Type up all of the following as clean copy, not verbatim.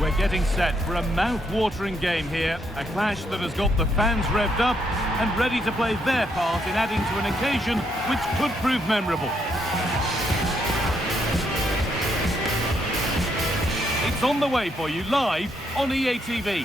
We're getting set for a mouth-watering game here, a clash that has got the fans revved up and ready to play their part in adding to an occasion which could prove memorable. It's on the way for you live on EA TV.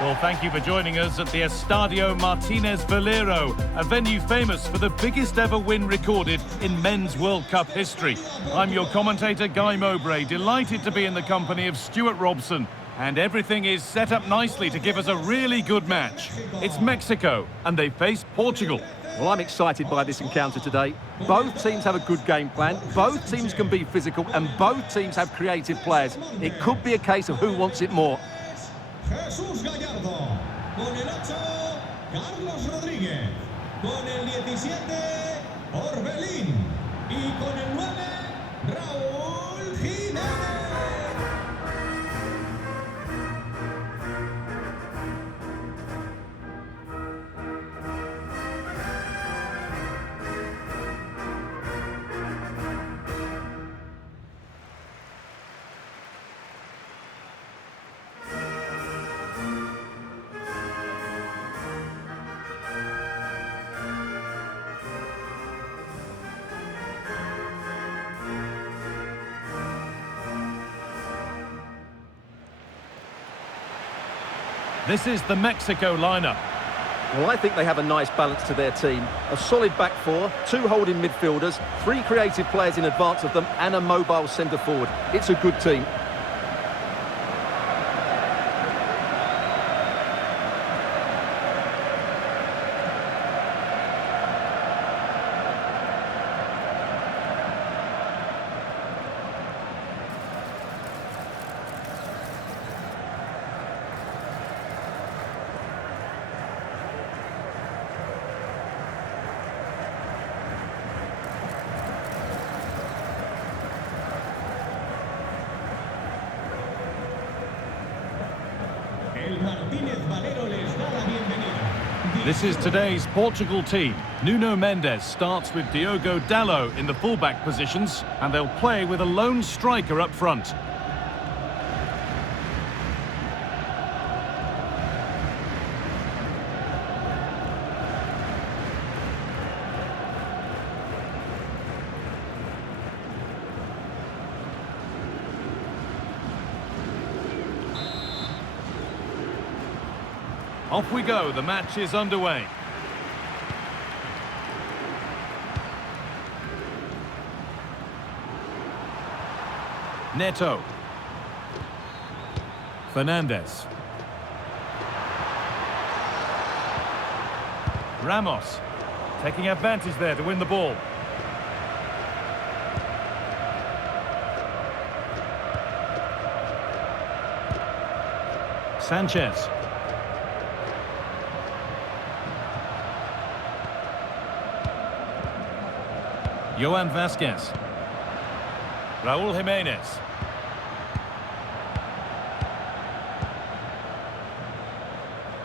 Well, thank you for joining us at the Estadio Martínez Valero, a venue famous for the biggest ever win recorded in men's World Cup history. I'm your commentator, Guy Mowbray, delighted to be in the company of Stuart Robson. And everything is set up nicely to give us a really good match. It's Mexico, and they face Portugal. Well, I'm excited by this encounter today. Both teams have a good game plan, both teams can be physical, and both teams have creative players. It could be a case of who wants it more. Jesús Gallardo, con el 8, Carlos Rodríguez, con el 17, Orbelín, y con el 9, Raúl Jiménez. This is the Mexico lineup. Well, I think they have a nice balance to their team. A solid back four, 2 holding midfielders, 3 creative players in advance of them, and a mobile centre forward. It's a good team. This is today's Portugal team. Nuno Mendes starts with Diogo Dalot in the fullback positions, and they'll play with a lone striker up front. Off we go, the match is underway. Neto. Fernandes. Ramos. Taking advantage there to win the ball. Sanchez. Johan Vázquez. Raúl Jiménez.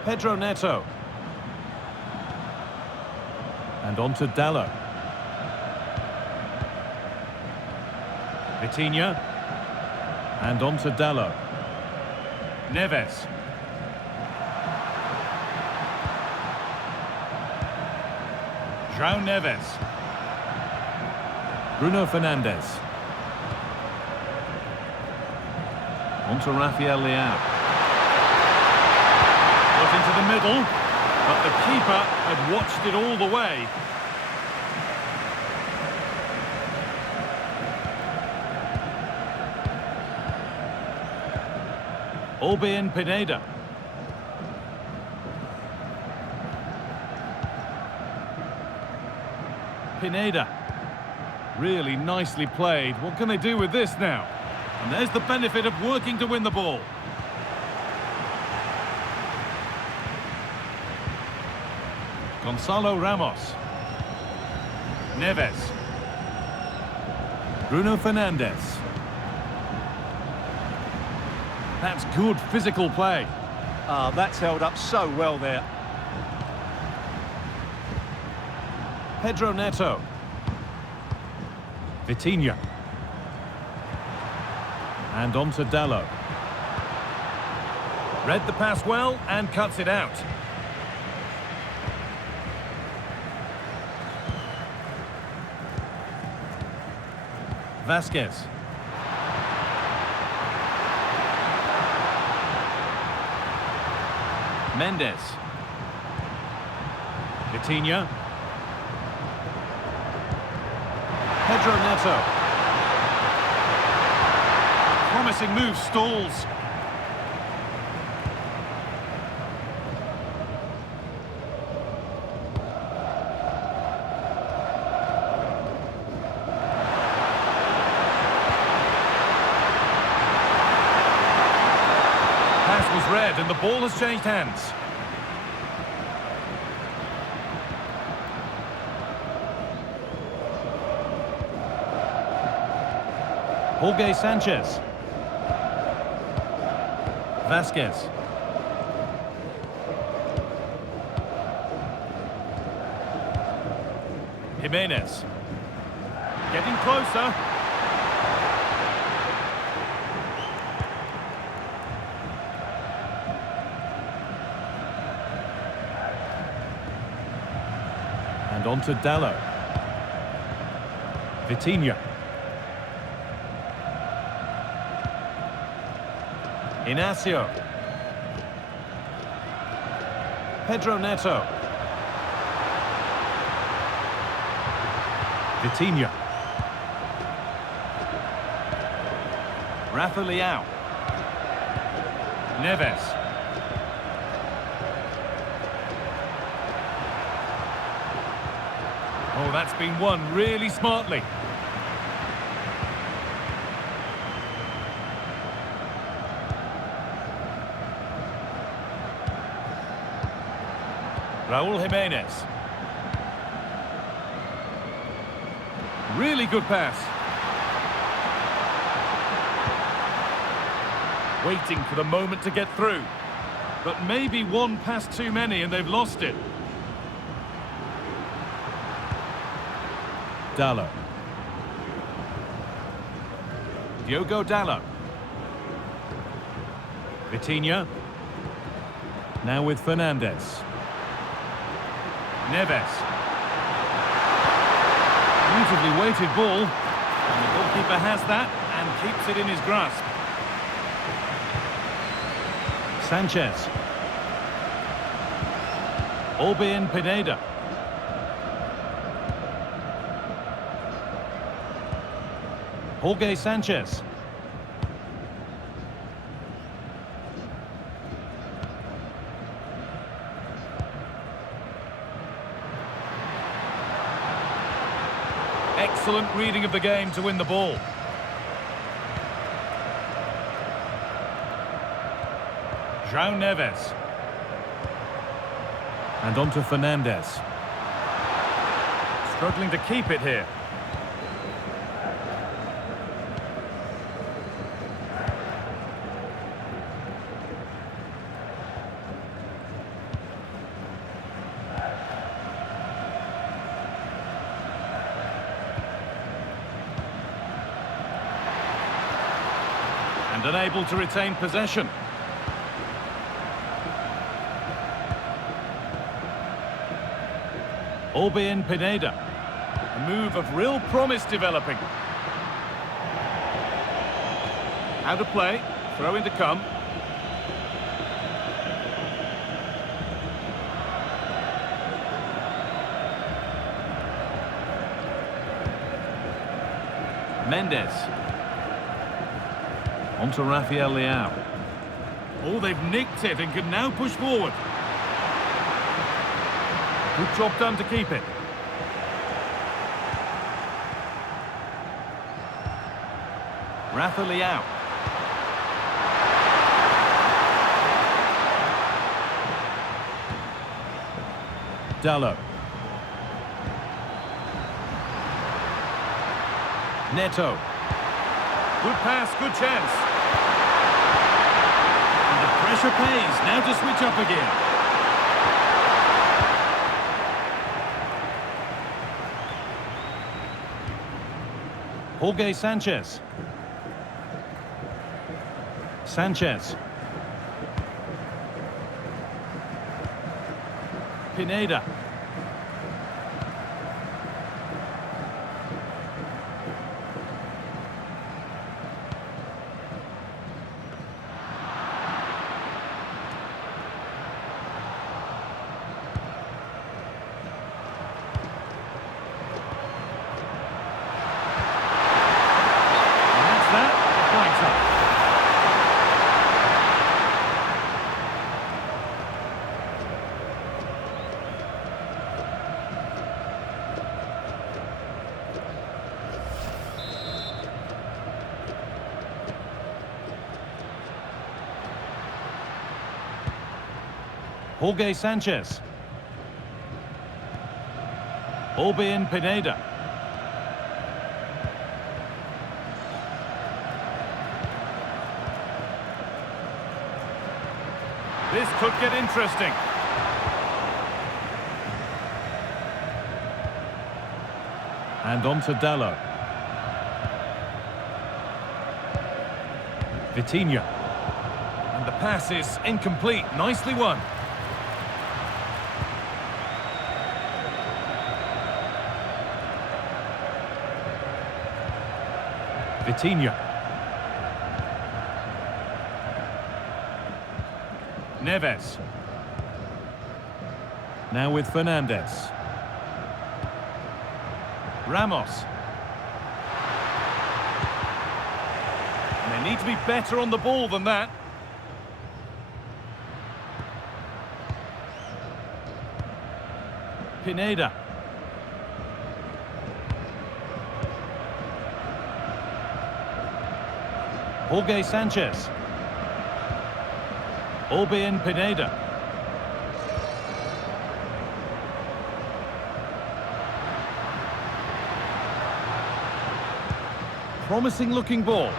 Pedro Neto. And on to Dalot. Vitinha. And on to Dalot. Neves. João Neves. Bruno Fernandes. On to Rafael Leão. Got into the middle, but the keeper had watched it all the way. Orbelín Pineda. Pineda. Really nicely played. What can they do with this now? And there's the benefit of working to win the ball. Gonzalo Ramos. Neves. Bruno Fernandes. That's good physical play. That's held up so well there. Pedro Neto. Vitinha. And on to Dallo. Read the pass well and cuts it out. Vasquez. Mendes. Vitinha. Pedro Neto. Promising move stalls. Pass was read and the ball has changed hands. Jorge Sanchez. Vasquez. Jimenez. Getting closer. And on to Dallo. Vitinha. Inacio. Pedro Neto. Vitinha. Rafael Leão. Neves. Oh, that's been won really smartly. Raúl Jiménez. Really good pass. Waiting for the moment to get through. But maybe one pass too many and they've lost it. Dallo. Diogo Dallo. Vitinha. Now with Fernandes. Neves. Beautifully weighted ball. And the goalkeeper has that and keeps it in his grasp. Sanchez. Orbien Pineda. Jorge Sanchez. Excellent reading of the game to win the ball. João Neves. And on to Fernandes. Struggling to keep it here. And unable to retain possession. Orbien Pineda. A move of real promise developing. Out of play. Throw in to come. Mendes. On to Rafael Leão. Oh, they've nicked it and can now push forward. Good job done to keep it. Rafael Leão. Dallo. Neto. Good pass, good chance. And the pressure pays. Now to switch up again. Jorge Sanchez. Sanchez. Pineda. Jorge Sanchez. Albion Pineda. This could get interesting. And on to Dallo. Vitinha. And the pass is incomplete. Nicely won. Vitinha. Neves. Now with Fernandes. Ramos. And they need to be better on the ball than that. Pineda. Jorge Sanchez. Albion Pineda. Promising looking ball.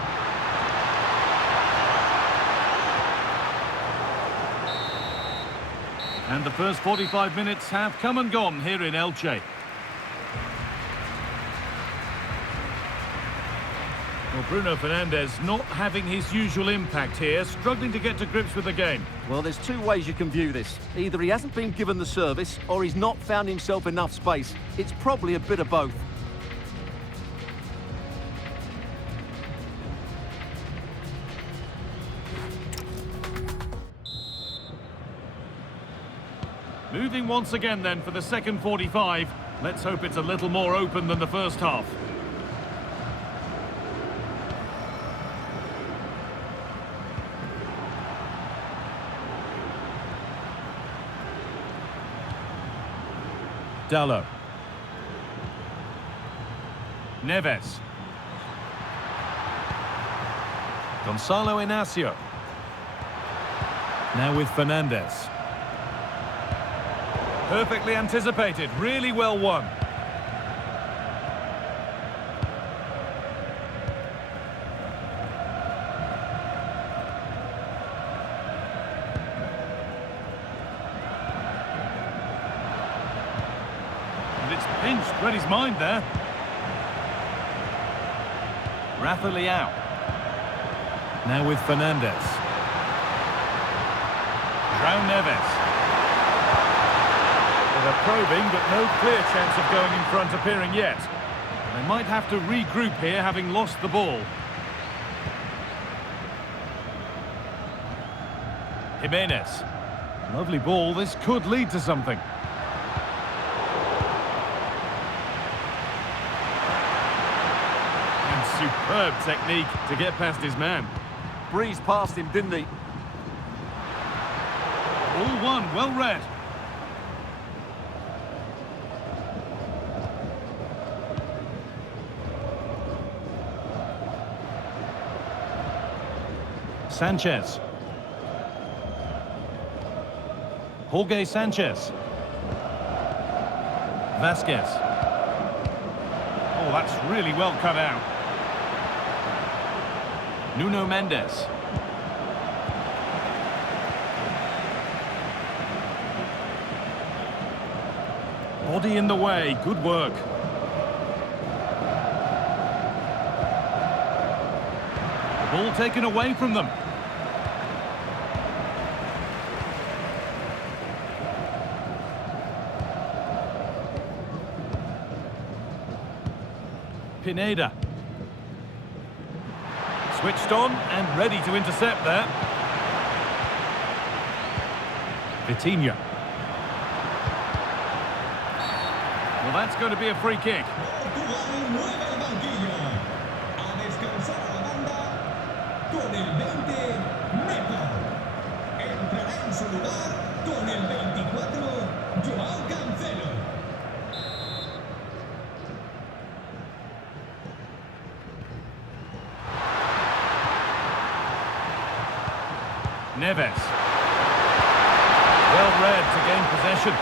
And the first 45 minutes have come and gone here in Elche. Well, Bruno Fernandes not having his usual impact here, struggling to get to grips with the game. Well, there's two ways you can view this. Either he hasn't been given the service, or he's not found himself enough space. It's probably a bit of both. Moving once again then for the second 45. Let's hope it's a little more open than the first half. Dallo. Neves. Gonzalo Inacio. Now with Fernandes. Perfectly anticipated, really well won. And it's pinched, read his mind there. Rafael. Now with Fernandes. Raúl Neves. They're probing, but no clear chance of going in front appearing yet. They might have to regroup here, having lost the ball. Jiménez. Lovely ball, this could lead to something. And superb technique to get past his man. Breezed past him, didn't he? All one, well read. Sanchez. Jorge Sanchez. Vasquez. Oh, that's really well cut out. Nuno Mendes. Body in the way, good work. The ball taken away from them. Pineda. Switched on and ready to intercept there. Vitinha. Well, that's going to be a free kick. Portugal mueve el banquillo. A descansar a la banda con el 20, Neto. Entrará en su lugar con el 24, Joao Cancelo. Neves. Well read to gain possession.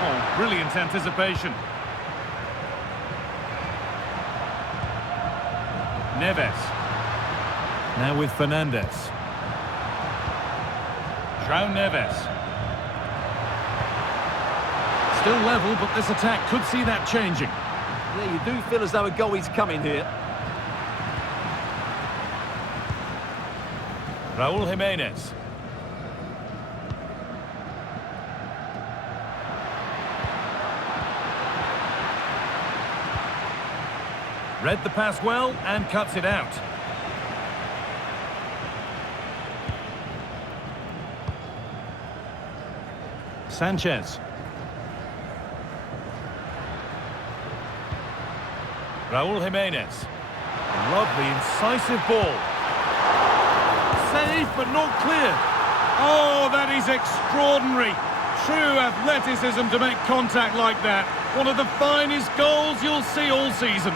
Oh, brilliant anticipation. Neves. Now with Fernandes. Raúl Neves. Still level, but this attack could see that changing. Yeah, you do feel as though a goal is coming here. Raúl Jiménez. Read the pass well and cuts it out. Sanchez. Raúl Jiménez. Lovely, incisive ball. Saved, but not cleared. Oh, that is extraordinary. True athleticism to make contact like that. One of the finest goals you'll see all season.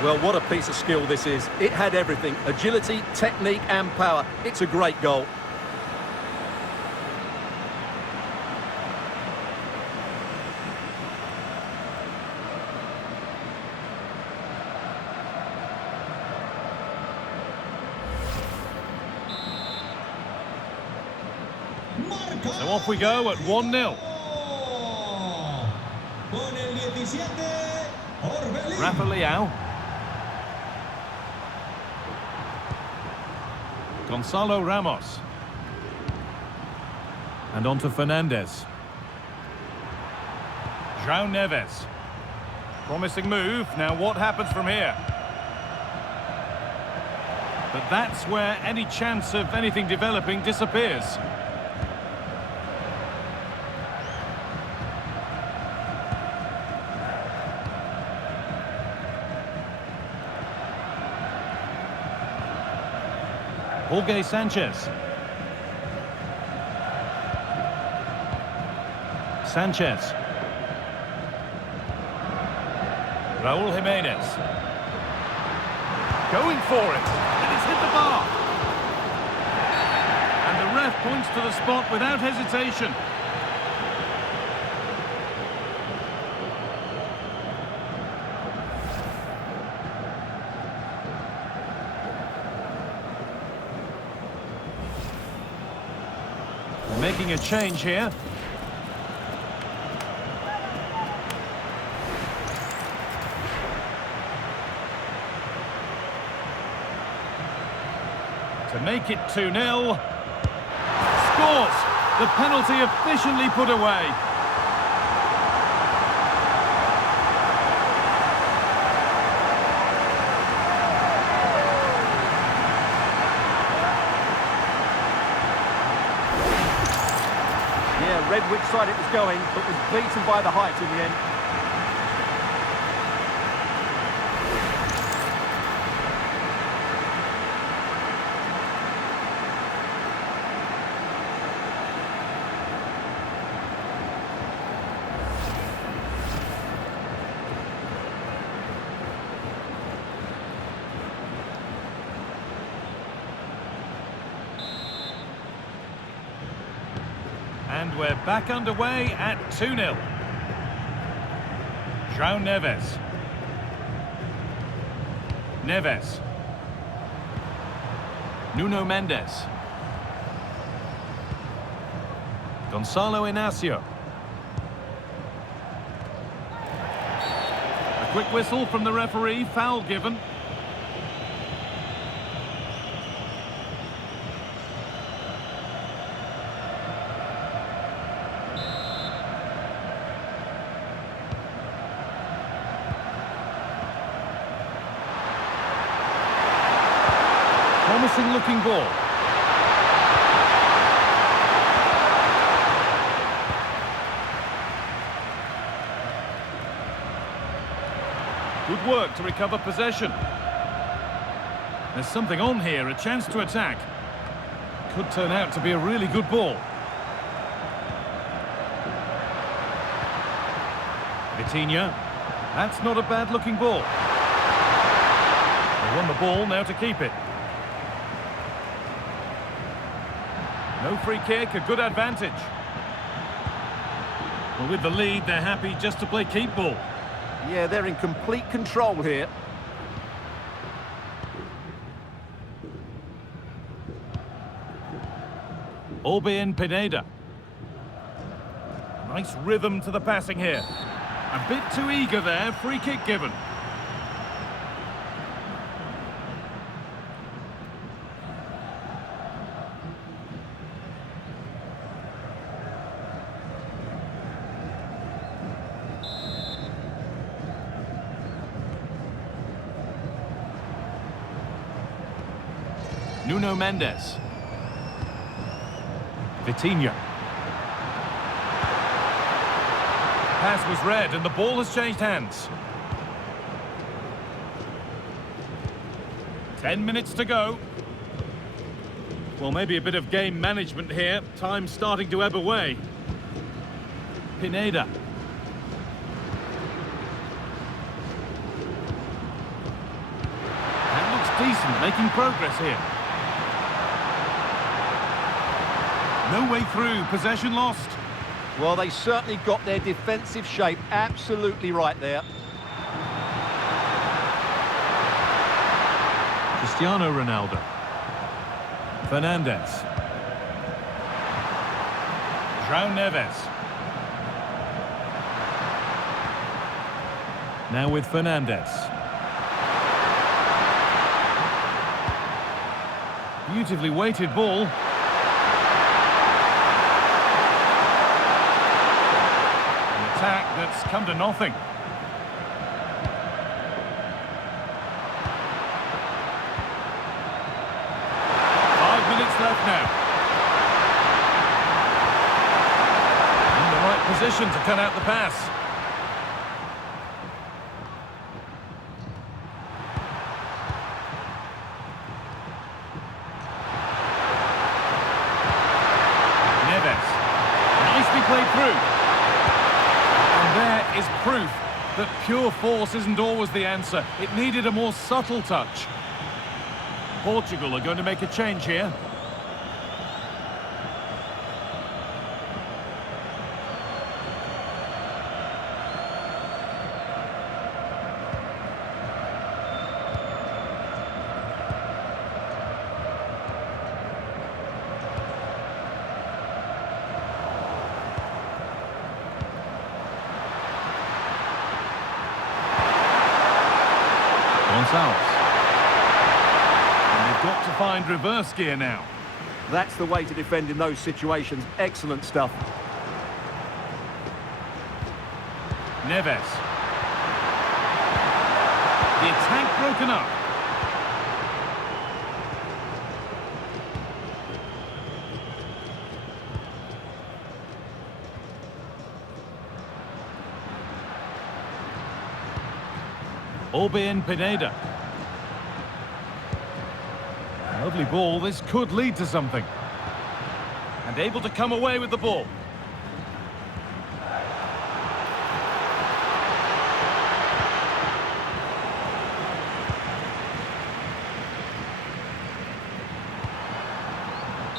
Well, what a piece of skill this is. It had everything. Agility, technique and power. It's a great goal. So off we go at 1-0. Con el 17, Orbelín. Rafael Leão. Gonzalo Ramos. And on to Fernandes. João Neves. Promising move. Now what happens from here? But that's where any chance of anything developing disappears. Jorge Sanchez. Sanchez. Raúl Jiménez. Going for it. And it's hit the bar. And the ref points to the spot without hesitation. Making a change here. To make it 2-0. Scores! The penalty efficiently put away. Yeah, read which side it was going, but was beaten by the height in the end. And we're back underway at 2-0. João Neves. Neves. Nuno Mendes. Gonzalo Inacio. A quick whistle from the referee, foul given. Promising looking ball. Good work to recover possession. There's something on here, a chance to attack. Could turn out to be a really good ball. Vitinha. That's not a bad looking ball. They won the ball, now to keep it. No free kick, a good advantage. Well, with the lead, they're happy just to play keep ball. Yeah, they're in complete control here. Pineda. Nice rhythm to the passing here. A bit too eager there, free kick given. Nuno Mendes. Vitinha. Pass was read and the ball has changed hands. 10 minutes to go. Well, maybe a bit of game management here. Time starting to ebb away. Pineda. That looks decent, making progress here. No way through, possession lost. Well, they certainly got their defensive shape absolutely right there. Cristiano Ronaldo. Fernandes. João Neves. Now with Fernandes. Beautifully weighted ball. Attack that's come to nothing. Left now. In the right position to cut out the pass. Neves. Nicely played through. And there is proof that pure force isn't always the answer. It needed a more subtle touch. Portugal are going to make a change here. And they've got to find reverse gear now. That's the way to defend in those situations. Excellent stuff. Neves. The attack broken up. Pineda. Lovely ball, this could lead to something. And able to come away with the ball.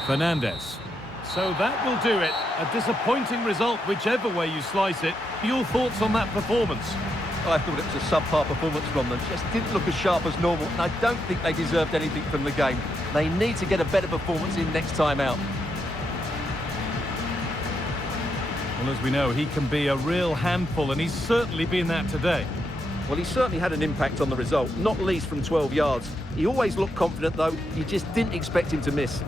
Fernandes. So that will do it. A disappointing result, whichever way you slice it. Your thoughts on that performance? I thought it was a subpar performance from them. Just didn't look as sharp as normal, and I don't think they deserved anything from the game. They need to get a better performance in next time out. Well, as we know, he can be a real handful, and he's certainly been that today. Well, he certainly had an impact on the result, not least from 12 yards. He always looked confident, though. You just didn't expect him to miss.